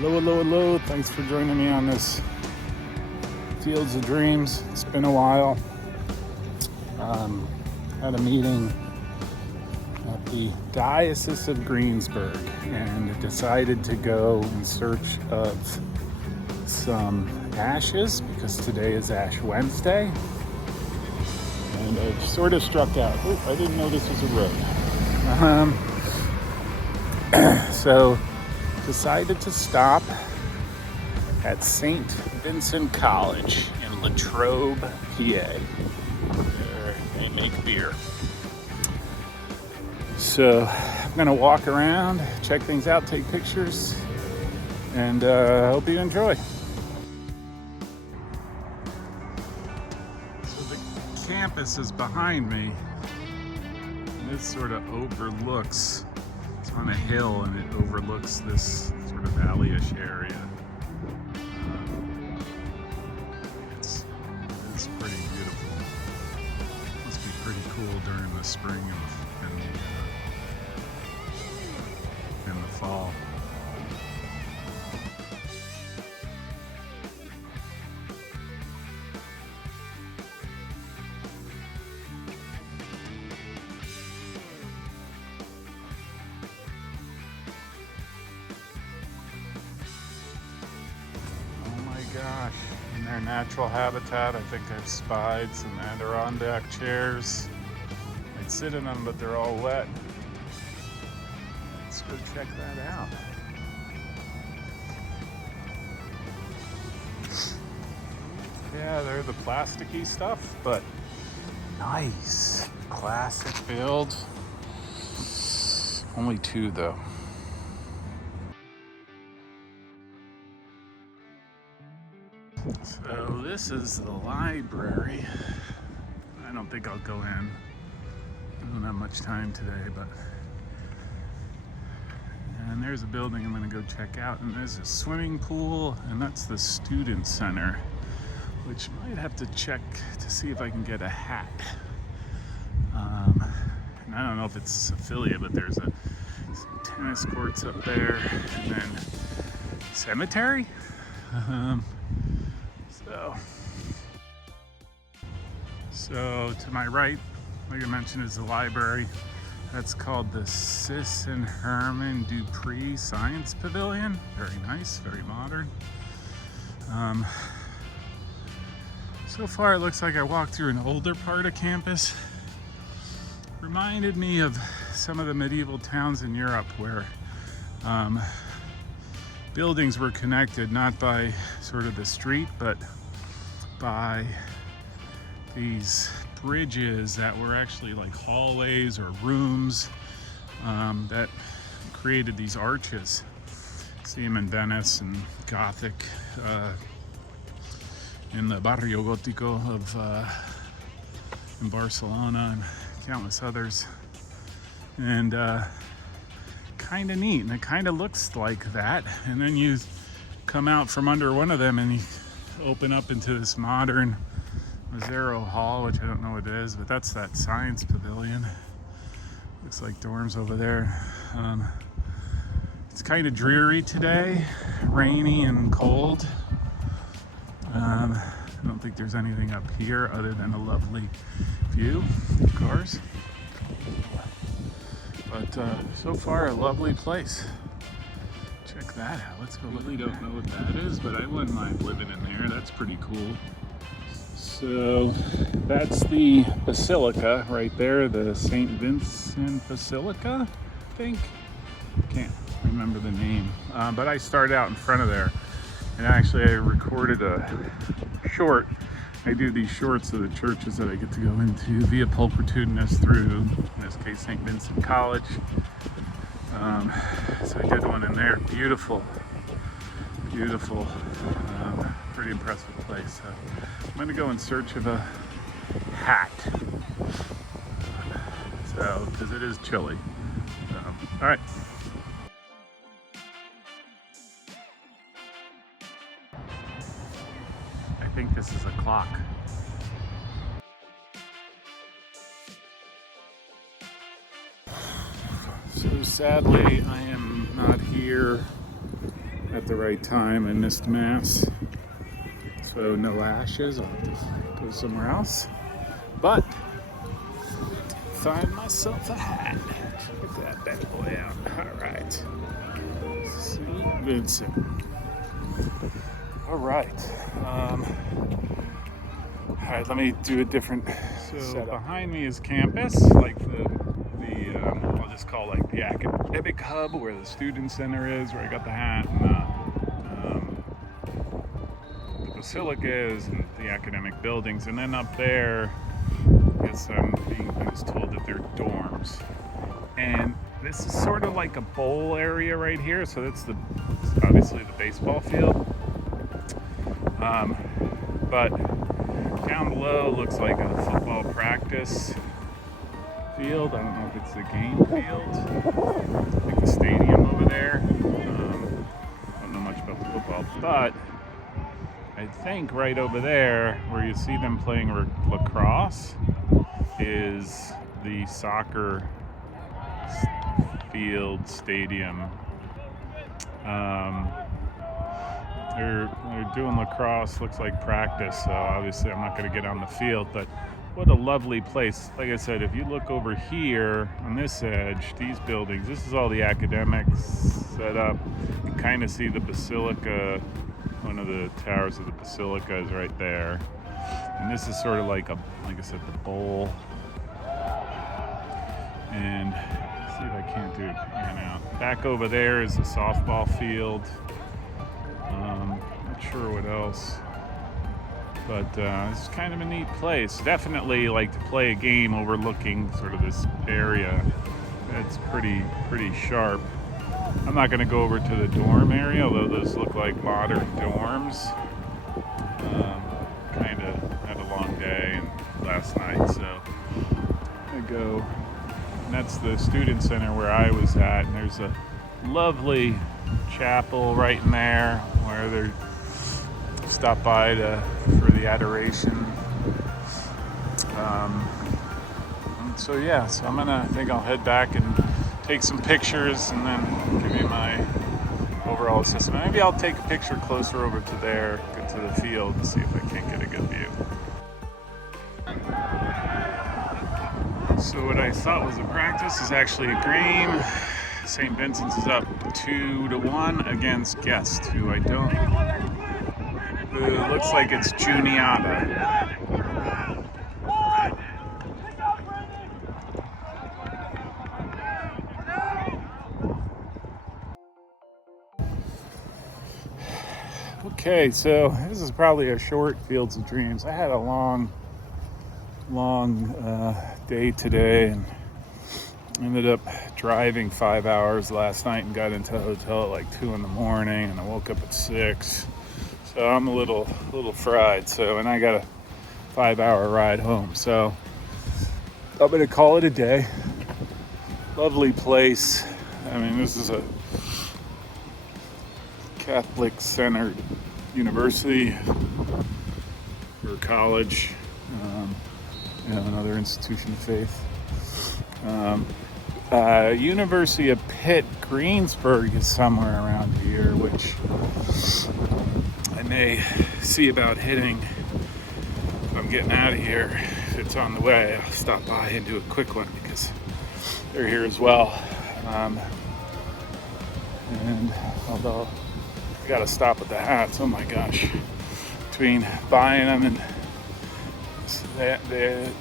Hello. Thanks for joining me on this Fields of Dreams. It's been a while. Had a meeting at the Diocese of Greensburg and decided to go in search of some ashes because today is Ash Wednesday. And I sort of struck out. Oh, I didn't know this was a road. So decided to stop at St. Vincent College in Latrobe, PA. There they make beer. So I'm gonna walk around, check things out, take pictures, and hope you enjoy. So the campus is behind me. And this sort of overlooks, it's on a hill and it overlooks this sort of valley-ish area. It's pretty beautiful. Must be pretty cool during the spring and the fall. Gosh, in their natural habitat, I think I've spied some Adirondack chairs. I'd sit in them, but they're all wet. Let's go check that out. Yeah, they're the plasticky stuff, but nice. Classic build. Only two though. So this is the library. I don't think I'll go in. I don't have much time today, but and there's a building I'm gonna go check out, and there's a swimming pool, and that's the student center, which might have to check to see if I can get a hat. And I don't know if it's affiliate, but there's some tennis courts up there, and then cemetery. So to my right, like I mentioned, is the library. That's called the Sis and Herman Dupree Science Pavilion. Very nice, very modern. So far it looks like I walked through an older part of campus. Reminded me of some of the medieval towns in Europe where buildings were connected not by sort of the street, but by these bridges that were actually like hallways or rooms that created these arches. See them in Venice and Gothic, in the Barrio Gótico of in Barcelona and countless others. And kind of neat, and it kind of looks like that. And then you come out from under one of them and you open up into this modern Mazzaro Hall, which I don't know what it is, but that's that science pavilion. Looks like dorms over there. It's kind of dreary today, rainy and cold. I don't think there's anything up here other than a lovely view, of course. But so far, a lovely place. Check that out. Let's go. Really don't know what that is, but I wouldn't mind living in there. That's pretty cool. So that's the basilica right there, the St. Vincent Basilica, I think. Can't remember the name. But I started out in front of there, and actually I recorded a short. I do these shorts of the churches that I get to go into via pulchritudinous through, in this case, St. Vincent College. So I did one in there. Beautiful. Pretty impressive place. So I'm going to go in search of a hat. So, because it is chilly. So, all right. I think this is a clock. So sadly, I am not here at the right time in this mass. So no ashes, I'll have to go somewhere else. But find myself a hat. Check that bad boy out. Alright. St. Vincent. Alright. Alright, let me do a different setup. Behind me is campus, like I'll just call like the academic hub where the student center is, where I got the hat, and the basilica is, and the academic buildings. And then up there, I guess I was told that they're dorms. And this is sort of like a bowl area right here, so that's obviously the baseball field. But down below looks like a football practice field. I don't know if it's the game field, like the stadium over there. Don't know much about the football, but I think right over there where you see them playing lacrosse is the soccer field stadium. They're doing lacrosse, looks like practice, so obviously I'm not going to get on the field, but what a lovely place. Like I said, if you look over here on this edge, these buildings, this is all the academics set up. You can kind of see the basilica, one of the towers of the basilica is right there. And this is sort of like I said, the bowl. And see if I can't do it pan out. Back over there is the softball field. Not sure what else, but it's kind of a neat place. Definitely like to play a game overlooking sort of this area. It's pretty sharp. I'm not going to go over to the dorm area, although those look like modern dorms. Kind of had a long day last night, so I go. And that's the student center where I was at, and there's a lovely chapel right in there where they stop by for the adoration. So I think I'll head back and take some pictures and then give you my overall assessment. Maybe I'll take a picture closer over to there, get to the field, and see if I can't get a good view. So what I thought was a practice is actually a game. St. Vincent's is up 2-1 against Guest, who looks like it's Juniata. Okay, so this is probably a short Fields of Dreams. I had a long day today and ended up driving 5 hours last night and got into a hotel at like 2 in the morning, and I woke up at 6. So I'm a little fried. And I got a 5-hour ride home. So I'm gonna call it a day. Lovely place. I mean, this is a Catholic-centered university or college, another institution of faith. University of Pitt, Greensburg is somewhere around here, which I may see about hitting if I'm getting out of here. If it's on the way, I'll stop by and do a quick one because they're here as well. And although I gotta stop at the hats, oh my gosh, between buying them and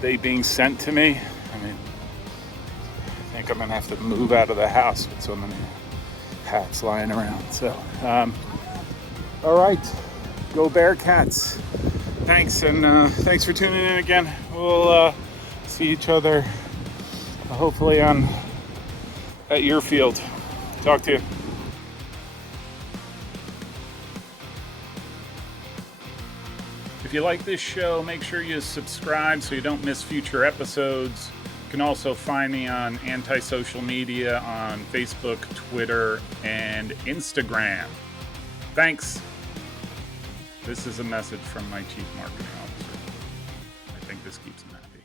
they being sent to me, I mean, I think I'm gonna have to move out of the house with so many hats lying around. So, all right, go Bearcats. Thanks, and thanks for tuning in again. We'll see each other hopefully at your field. Talk to you. If you like this show, make sure you subscribe so you don't miss future episodes. You can also find me on anti-social media on Facebook, Twitter, and Instagram. Thanks. This is a message from my Chief Marketing Officer. I think this keeps him happy.